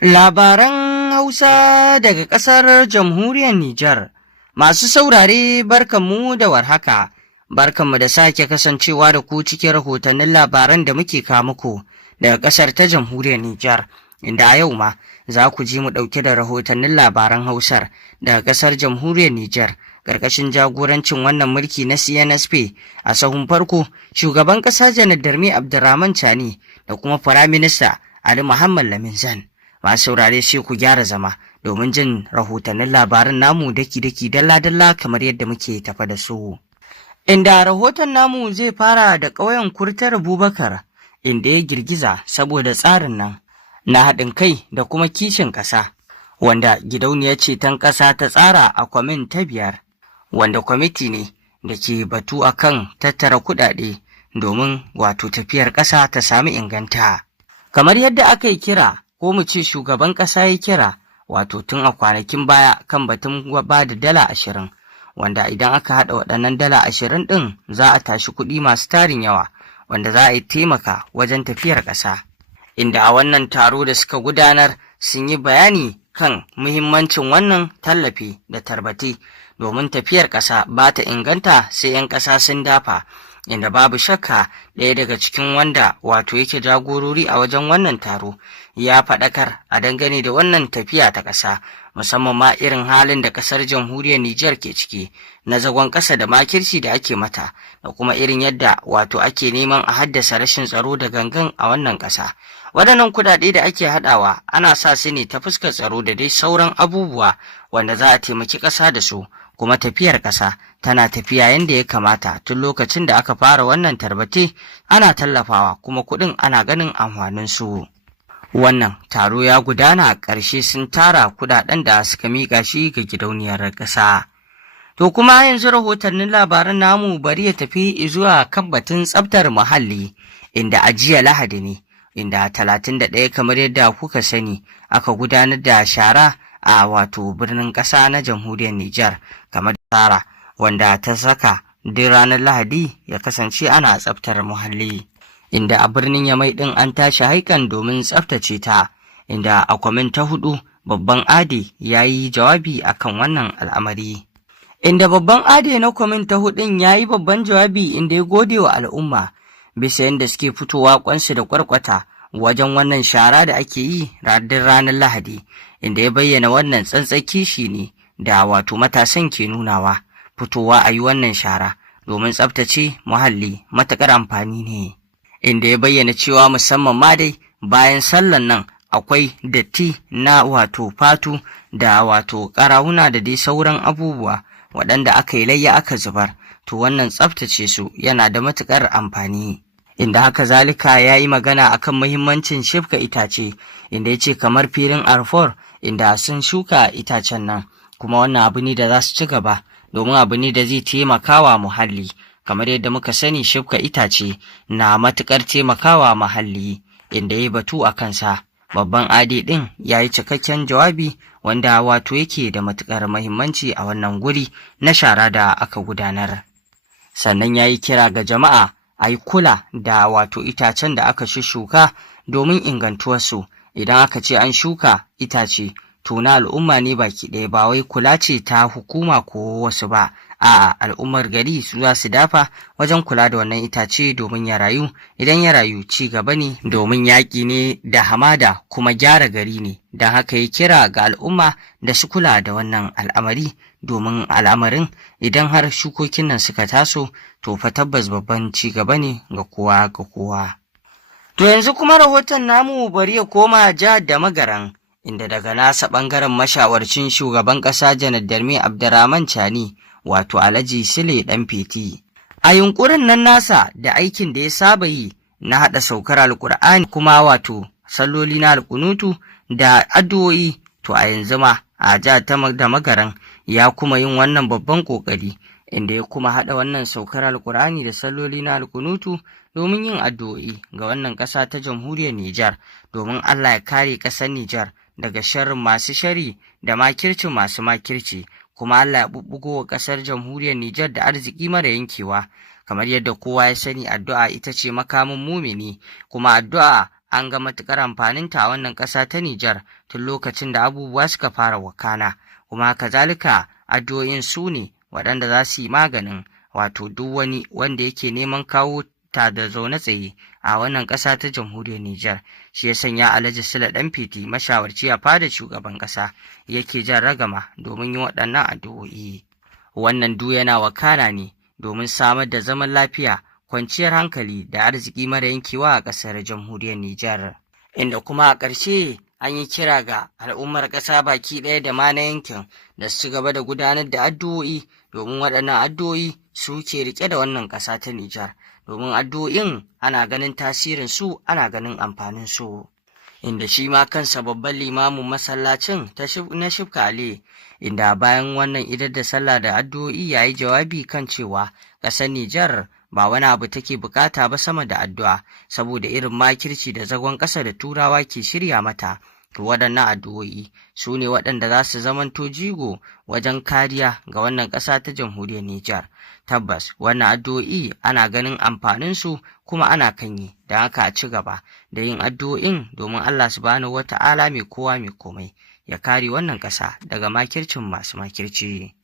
Labaran Hausa daga ƙasar Jamhuriyar Nijar. Masu saurare barkanmu da warhaka, barkanmu da sake kasancewa da ku cikin rahotannin labaran da muke kawo muku daga ƙasar ta Jamhuriyar Nijar, inda a yau ma za ku ji mu ɗauke da rahotannin labaran Hausar daga ƙasar Jamhuriyar Nijar. Ƙarƙashin jagorancin wannan mulki na CNSP a sahun farko, shugaban ƙasa Janar Darmi Abdurrahman Chani da kuma Firaminista Ali Muhammad Lamin Zan. Masu saurare sai ku gyara zama domin jin rahotannin labaran namu daki-daki dalla-dalla kamar yadda muke tafa da su. Inda rahoton namu zai fara da ƙauyen Kurtar Abubakar, inda ya girgiza saboda tsarin nan na haɗin kai da kuma kishin ƙasa, wanda gidauniyar ceton ƙasa ta tsara a kwamin ta 5, wanda kwamiti ne da ke batu akan tattara kuɗaɗe domin wato tafiyar ƙasa ta sami inganta. Kamar yadda aka yi kira, ko mu ce shugaban ƙasa ya kira wato tun a kwanakin baya kan batun ba da dala 20, wanda idan aka haɗa waɗannan dala 20 ɗin za a tashi kuɗi masu tarin yawa wanda za a yi taimaka wajen tafiyar ƙasa. Inda a wannan taro da suka gudanar sun yi bayani kan muhimmancin wannan tallafi da tarbati domin tafiyar ƙasa ba ta inganta sai 'yan ƙasa sun dafa. Inda babu shakka ɗaya daga cikin wanda wato yake jagorori a wajen wannan taro ya faɗakar a dangane da wannan tafiya ta ƙasa, musamman ma irin halin da ƙasar Jamhuriyar Nijar ke ciki na zagon ƙasa da makirci da ake mata, da kuma irin yadda wato ake neman a haddasa rashin tsaro da gangan a wannan ƙasa. Waɗannan kuɗaɗe da ake haɗawa ana sa su ne ta fuskar tsaro da dai sauran abubuwa wanda za a taimaki ƙasa da su, kuma tafiyar ƙasa tana tafiya yadda ya kamata. Tun lokacin da aka fara wannan tarbate ana tallafawa kuma kuɗin ana ganin amfanin su. Wannan taro ya gudana a ƙarshe sun tara kuɗaɗen da suka miƙa shi ga gidauniyar ƙasa. To kuma yanzu rahotannin labaran namu bari ya tafi zuwa kan batun tsaftar muhalli, inda a jiya Lahadi ne, inda 31 kamar yadda kuka sani aka gudanar da shara a wato birnin ƙasa na Jamhuriyar Nijar kamar tsara wanda ta saka duk ranar Lahadi ya kasance ana tsaftar muhalli. Inda a birnin Yamai ɗin an tashi haikan domin tsaftace ta, inda a kwamin ta 4 babban ade ya yi jawabi akan wannan al'amari. Inda babban ade na kwamin ta 4 ya yi babban jawabi inda ya gode wa al'umma bisa yadda suke fitowa kwansu da kwarkwata wajen wannan shara da ake yi ranar Lahadi, inda ya bayyana wannan tsantsaki shi ne da wato matasan ke nunawa, fitowa a yi wannan shara domin tsaftace muhalli matuƙar amfani ne. Inda ya bayyana cewa musamman ma dai bayan sallan nan akwai datti na wato fatu da wato ƙarahuna da dai sauran abubuwa waɗanda aka yi layya aka zubar, to wannan tsaftace su yana da matuƙar amfani. Inda haka zalika ya yi magana akan muhimmancin shifka itace, inda ya ce kamar filin Arfor inda sun shuka itacen nan, kuma wannan abu ne da za su ci gaba domin abu ne da zai taimakawa muhalli. Kamar yadda muka sani shifka itace na matuƙar taimakawa muhalli, inda ya batu a kansa. Babban ade ɗin ya yi cikakken jawabi wanda wato yake da matuƙar muhimmanci a wannan guri na shara da aka gudanar. Sannan ya yi kira ga jama'a a yi kula da wato itacen da aka shuka domin ingantuwarsu. Idan aka ce an shuka itace to na al'umma ne baki ɗaya, ba wai kula ce ta hukuma ko wasu ba. A'a, al'ummar gari su za su dafa wajen kula da wannan itace domin ya rayu. Idan ya rayu ci gaba ne, domin yaƙi ne da hamada kuma gyara gari ne. Don haka ya kira ga al'umma da su kula da wannan al'amari, domin al'amarin idan har shukokin nan suka taso to fa tabbas babban ci gaba ne ga kowa ga kowa. To yanzu kuma rahoton namu bari ya koma jihar da Magaran, inda daga nasa ɓangaren mashawarcin shugaban ƙasa Janar Darmi Abdurrahman Chani wato Alhaji Sule ɗan Feti, a yunkurin nan nasa da aikin da ya saba yi na haɗa saukar Alƙur'ani kuma wato salloli na alƙunutu da addu'o'i, to a yanzu ma a jihar da Magaran ya kuma yin wannan babban ƙoƙari, inda ya kuma haɗa wannan saukar Alƙur'ani da salloli na alƙunutu domin yin addu'o'i ga wannan ƙasa ta Jamhuriyar Nijar, domin Allah ya kare ƙasar Nijar daga sharrin masu shari da makircin masu makirci, kuma Allah ya bubbugo wa ƙasar Jamhuriyar Nijar da arziki mara yankewa. Kamar yadda kowa ya sani, addu'a ita ce makamin mumini, kuma addu'a an ga matuƙar amfaninta a wannan ƙasa ta Nijar tun lokacin da abubuwa suka fara wakana, kuma kazalika addu'o'in su ne waɗanda za su yi maganin wato duk wani wanda yake neman kawo ta da zaune tsaye a wannan ƙasa ta jamhuriyar Nijar. Shi ya sanya Alhaji Sule Ɗanfiti, mashawarci a fadar shugaban ƙasa, yake jan ragama domin yin waɗannan addu'o'i. Wannan du yana wakana ne domin samar da zaman lafiya, kwanciyar hankali da arziki mara yankewa a ƙasar jamhuriyar Nijar. Inda kuma a ƙarshe an yi kira ga al'ummar ƙasa baki ɗaya da ma na yankin da su ci gaba da gudanar da addu'o'i, domin waɗannan addu'o'i su ke riƙe da wannan ƙasa ta Nijar, domin addu'o'in ana ganin tasirin su, ana ganin amfanin su. Inda shi ma kansa babban limamin masallacin na Shifka Ali, inda bayan wannan idar da sallah da addu'o'i ya yi jawabi kan cewa ƙasar Nijar ba wani abu take bukata ba sama da addu'a, saboda irin makirci da zagon ƙasa da Turawa ke shirya mata. To waɗannan addu'o'i su ne waɗanda za su zamanto jigo wajen kariya ga wannan ƙasa ta jamhuriyar Nijar. Tabbas wannan addu'o'i ana ganin amfaninsu kuma ana kan yi, da haka a ci gaba da yin addu'o'in domin Allah subhanahu wata'ala mai kowa mai komai ya kare wannan ƙasa daga makircin masu makirci.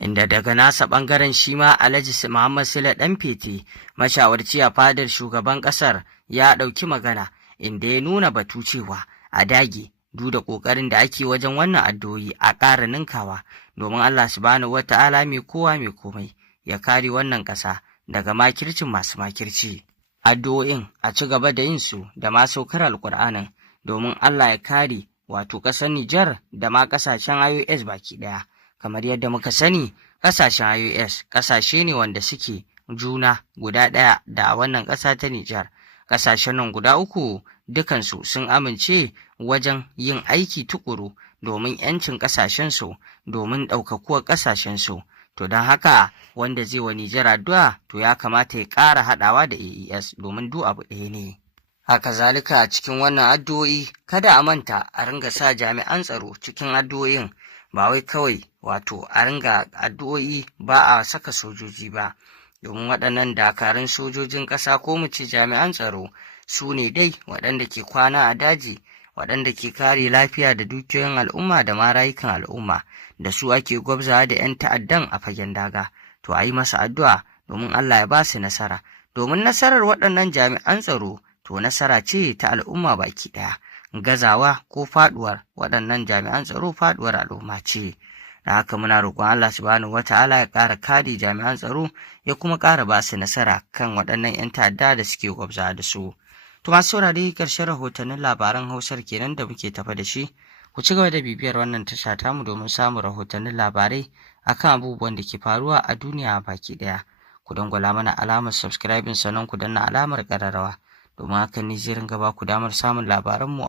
Inda daga nasa ɓangaren shi ma Alhaji Muhammad Sule Ɗanfiti, mashawarci a fadar shugaban ƙasar, ya ɗauki magana inda ya nuna batu cewa a dage duk da ƙoƙarin da ake wajen wannan addu'o'i a ƙara ninkawa, domin Allah subhanahu wata'ala mai kowa mai komai ya kare wannan ƙasa daga makircin masu makirci. Addu'o'in a ci gaba da yin su da ma saukar Alƙur'anin domin Allah ya kare wato ƙasar Nijar da ma ƙasashen IOS baki ɗaya. Kamar yadda muka sani, ƙasashen IOS ƙasashe ne wanda suke juna guda ɗaya da wannan ƙasa ta Nijar. Ƙasashen nan guda uku dukansu sun amince wajen yin aiki tukuru domin 'yancin ƙasashensu, domin ɗaukakuwar ƙasashensu. To don haka wanda zai wa Nijar addu'a to ya kamata ya ƙara haɗawa da AES, domin duk abu ɗaya ne. Haka zalika a cikin wannan addu'o'i kada a manta a ringa sa jami'an tsaro cikin addu'o'in, ba wai kawai wato a ringa addu'o'i ba a saka sojoji ba, domin waɗannan dakarun sojojin ƙasa ko mu ce jami'an tsaro su ne dai waɗanda ke kwana a daji, waɗanda ke kare lafiya da dukiyoyin al'umma da ma rayukan al'umma, da su ake gwabzawa da 'yan ta'addan a fagen daga. To a yi masa addu'a domin Allah ya ba su nasara, domin nasarar waɗannan jami'an tsaro to nasara ce ta al'umma baki ɗaya. Gazawa ko faɗuwar waɗannan jami'an tsaro faɗuwar al'umma ce. Da haka muna roƙon Allah subhanahu wata'ala ya ƙara kare jami'an tsaro, ya kuma ƙara ba su nasara kan waɗannan 'yan ta'adda da suke gwabza da su. To masu saurare, ƙarshen rahotannin labaran Hausar kenan da muke tafa da shi. Ku ci gaba da bibiyar wannan tasha tamu domin samun rahotannin labarai akan abubuwan da ke faruwa a duniya baki ɗaya. Ku dangwala mana alamar subscribing, sannan ku danna alamar ƙararrawa, domin hakan ne zai ringa ba ku damar samun labaranmu